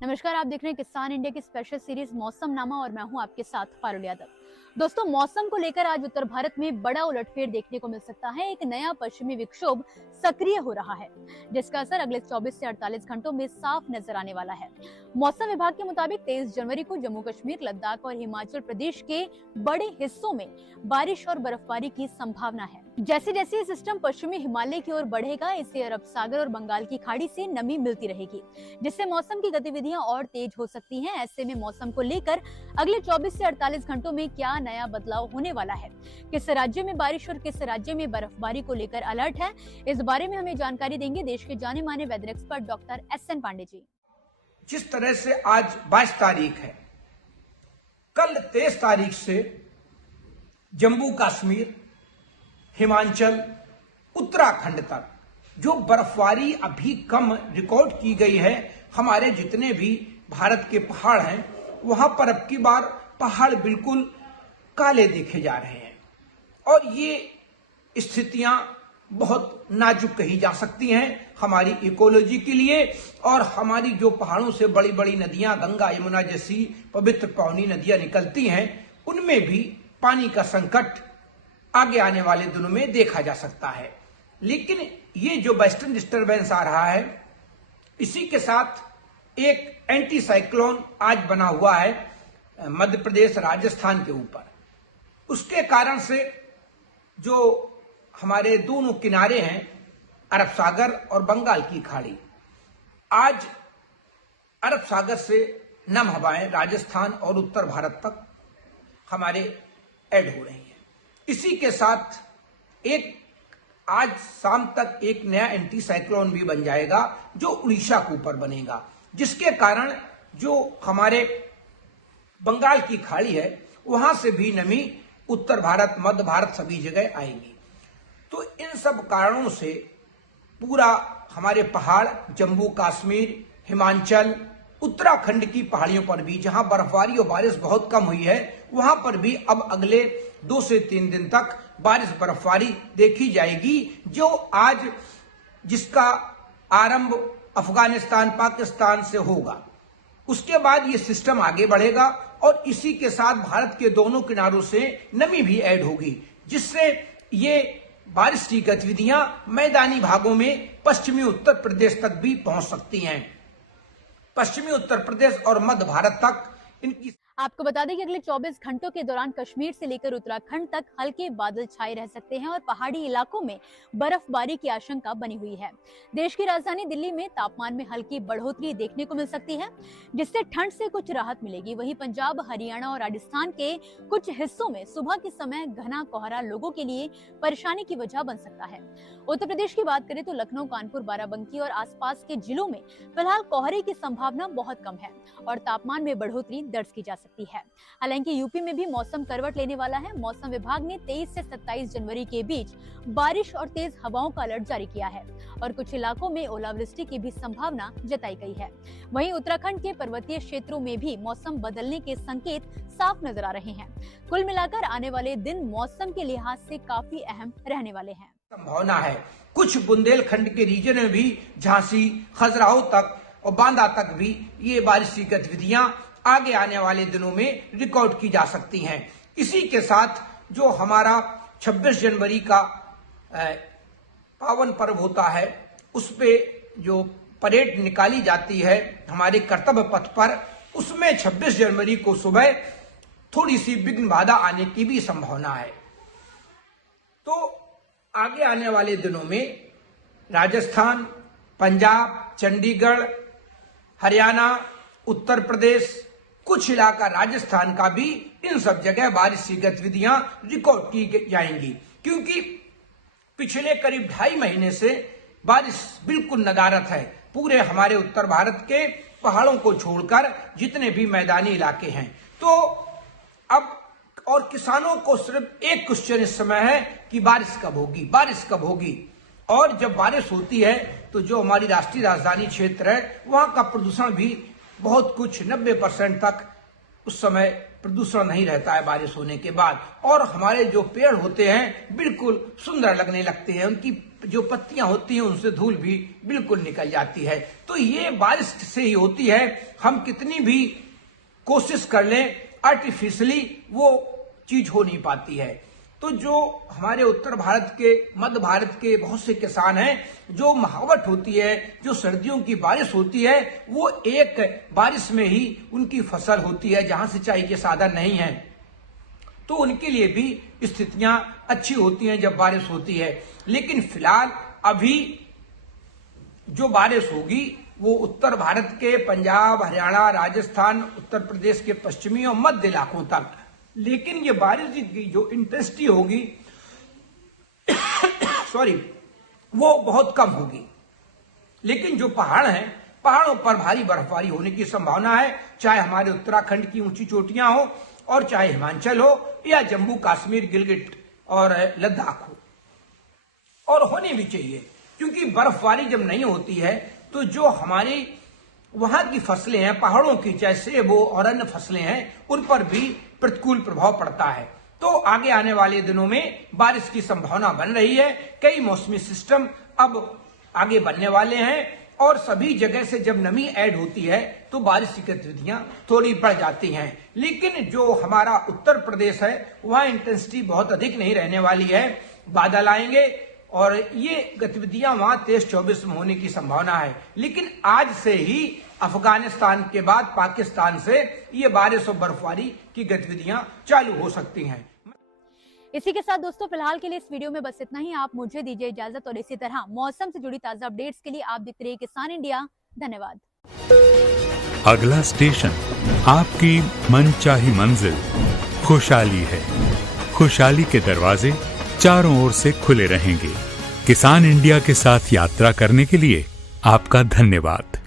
नमस्कार, आप देख रहे हैं किसान इंडिया की स्पेशल सीरीज मौसम नामा और मैं हूं आपके साथ पारुल यादव। दोस्तों, मौसम को लेकर आज उत्तर भारत में बड़ा उलटफेर देखने को मिल सकता है। एक नया पश्चिमी विक्षोभ सक्रिय हो रहा है, जिसका असर अगले 24 से 48 घंटों में साफ नजर आने वाला है। मौसम विभाग के मुताबिक 23 जनवरी को जम्मू कश्मीर, लद्दाख और हिमाचल प्रदेश के बड़े हिस्सों में बारिश और बर्फबारी की संभावना है। जैसे जैसे ये सिस्टम पश्चिमी हिमालय की ओर बढ़ेगा, इससे अरब सागर और बंगाल की खाड़ी से नमी मिलती रहेगी, जिससे मौसम की गतिविधियां और तेज हो सकती हैं। ऐसे में मौसम को लेकर अगले 24 से 48 घंटों में क्या नया बदलाव होने वाला है, किस राज्य में बारिश और किस राज्य में बर्फबारी को लेकर अलर्ट है, इस बारे में हमें जानकारी देंगे देश के जाने माने weather expert doctor SN Pandey ji. जिस तरह से आज 22 तारीख है, कल 23 तारीख से जम्मू कश्मीर, हिमाचल, उत्तराखंड तक जो बर्फबारी अभी कम रिकॉर्ड की गई है, हमारे जितने भी भारत के पहाड़ हैं वहां पर अब की बार पहाड़ बिल्कुल काले देखे जा रहे हैं और ये स्थितियां बहुत नाजुक कही जा सकती हैं हमारी इकोलॉजी के लिए। और हमारी जो पहाड़ों से बड़ी बड़ी नदियां, गंगा, यमुना जैसी पवित्र पावनी नदियां निकलती हैं, उनमें भी पानी का संकट आगे आने वाले दिनों में देखा जा सकता है। लेकिन ये जो वेस्टर्न डिस्टर्बेंस आ रहा है, इसी के साथ एक एंटी साइक्लोन आज बना हुआ है मध्य प्रदेश, राजस्थान के ऊपर। उसके कारण से जो हमारे दोनों किनारे हैं, अरब सागर और बंगाल की खाड़ी, आज अरब सागर से नम हवाएं राजस्थान और उत्तर भारत तक हमारे ऐड हो रही हैं। इसी के साथ एक आज शाम तक एक नया एंटी साइक्लोन भी बन जाएगा जो उड़ीसा के ऊपर बनेगा, जिसके कारण जो हमारे बंगाल की खाड़ी है वहां से भी नमी उत्तर भारत, मध्य भारत सभी जगह आएगी। तो इन सब कारणों से पूरा हमारे पहाड़, जम्मू कश्मीर, हिमाचल, उत्तराखंड की पहाड़ियों पर भी जहां बर्फबारी और बारिश बहुत कम हुई है, वहां पर भी अब अगले 2 से 3 दिन तक बारिश बर्फबारी देखी जाएगी, जो आज जिसका आरंभ अफगानिस्तान, पाकिस्तान से होगा। उसके बाद ये सिस्टम आगे बढ़ेगा और इसी के साथ भारत के दोनों किनारों से नमी भी ऐड होगी, जिससे ये बारिश की गतिविधियां मैदानी भागों में पश्चिमी उत्तर प्रदेश तक भी पहुंच सकती हैं। पश्चिमी उत्तर प्रदेश और मध्य भारत तक इनकी। आपको बता दें कि अगले 24 घंटों के दौरान कश्मीर से लेकर उत्तराखंड तक हल्के बादल छाए रह सकते हैं और पहाड़ी इलाकों में बर्फबारी की आशंका बनी हुई है। देश की राजधानी दिल्ली में तापमान में हल्की बढ़ोतरी देखने को मिल सकती है, जिससे ठंड से कुछ राहत मिलेगी। वहीं पंजाब, हरियाणा और राजस्थान के कुछ हिस्सों में सुबह के समय घना कोहरा लोगों के लिए परेशानी की वजह बन सकता है। उत्तर प्रदेश की बात करें तो लखनऊ, कानपुर, बाराबंकी और आसपास के जिलों में फिलहाल कोहरे की संभावना बहुत कम है और तापमान में बढ़ोतरी दर्ज की जा सकती है। हालांकि यूपी में भी मौसम करवट लेने वाला है। मौसम विभाग ने 23 से 27 जनवरी के बीच बारिश और तेज हवाओं का अलर्ट जारी किया है और कुछ इलाकों में ओलावृष्टि की भी संभावना जताई गई है। वहीं उत्तराखंड के पर्वतीय क्षेत्रों में भी मौसम बदलने के संकेत साफ नजर आ रहे हैं। कुल मिलाकर आने वाले दिन मौसम के लिहाज से काफी अहम रहने वाले हैं। संभावना है कुछ बुंदेलखंड के रीजन में भी, झांसी, खजुराहो तक और बांदा तक भी ये बारिश की गतिविधियां आगे आने वाले दिनों में रिकॉर्ड की जा सकती हैं। इसी के साथ जो हमारा 26 जनवरी का पावन पर्व होता है, उस पे जो परेड निकाली जाती है हमारे कर्तव्य पथ पर, उसमें 26 जनवरी को सुबह थोड़ी सी विघ्न बाधा आने की भी संभावना है। तो आगे आने वाले दिनों में राजस्थान, पंजाब, चंडीगढ़, हरियाणा, उत्तर प्रदेश, कुछ इलाका राजस्थान का भी, इन सब जगह बारिश की गतिविधियां रिकॉर्ड की जाएंगी, क्योंकि पिछले करीब 2.5 महीने से बारिश बिल्कुल नदारद है। पूरे हमारे उत्तर भारत के पहाड़ों को छोड़कर जितने भी मैदानी इलाके हैं, तो अब और किसानों को सिर्फ एक क्वेश्चन इस समय है कि बारिश कब होगी, बारिश कब होगी। और जब बारिश होती है तो जो हमारी राष्ट्रीय राजधानी क्षेत्र है, वहां का प्रदूषण भी बहुत कुछ 90% तक उस समय प्रदूषण नहीं रहता है बारिश होने के बाद, और हमारे जो पेड़ होते हैं बिल्कुल सुंदर लगने लगते हैं, उनकी जो पत्तियां होती हैं उनसे धूल भी बिल्कुल निकल जाती है। तो ये बारिश से ही होती है। हम कितनी भी कोशिश कर लें, आर्टिफिशियली वो चीज हो नहीं पाती है। तो जो हमारे उत्तर भारत के, मध्य भारत के बहुत से किसान हैं, जो महावट होती है, जो सर्दियों की बारिश होती है, वो एक बारिश में ही उनकी फसल होती है, जहां सिंचाई के साधन नहीं है, तो उनके लिए भी स्थितियां अच्छी होती हैं जब बारिश होती है। लेकिन फिलहाल अभी जो बारिश होगी वो उत्तर भारत के पंजाब, हरियाणा, राजस्थान, उत्तर प्रदेश के पश्चिमी और मध्य इलाकों तक, लेकिन ये बारिश की जो इंटेंसिटी होगी वो बहुत कम होगी। लेकिन जो पहाड़ हैं, पहाड़ों पर भारी बर्फबारी होने की संभावना है, चाहे हमारे उत्तराखंड की ऊंची चोटियां हो और चाहे हिमाचल हो या जम्मू कश्मीर, गिलगिट और लद्दाख हो, और होनी भी चाहिए, क्योंकि बर्फबारी जब नहीं होती है तो जो हमारी वहां की फसलें हैं, पहाड़ों की, चाहे सेब हो और अन्य फसलें हैं, उन पर भी प्रतिकूल प्रभाव पड़ता है। तो आगे आने वाले दिनों में बारिश की संभावना बन रही है। कई मौसमी सिस्टम अब आगे बनने वाले हैं, और सभी जगह से जब नमी ऐड होती है तो बारिश की गतिविधियां थोड़ी बढ़ जाती हैं। लेकिन जो हमारा उत्तर प्रदेश है वहां इंटेंसिटी बहुत अधिक नहीं रहने वाली है, बादल आएंगे और ये गतिविधियां वहां 23-24 में होने की संभावना है। लेकिन आज से ही अफगानिस्तान के बाद पाकिस्तान से ये बारिश और बर्फबारी की गतिविधियां चालू हो सकती हैं। इसी के साथ दोस्तों फिलहाल के लिए इस वीडियो में बस इतना ही। आप मुझे दीजिए इजाजत, और इसी तरह मौसम से जुड़ी ताजा अपडेट्स के लिए आप देखते रहिए किसान इंडिया। धन्यवाद। अगला स्टेशन आपकी मनचाही मंजिल खुशहाली है। खुशहाली के दरवाजे चारों ओर से खुले रहेंगे। किसान इंडिया के साथ यात्रा करने के लिए आपका धन्यवाद।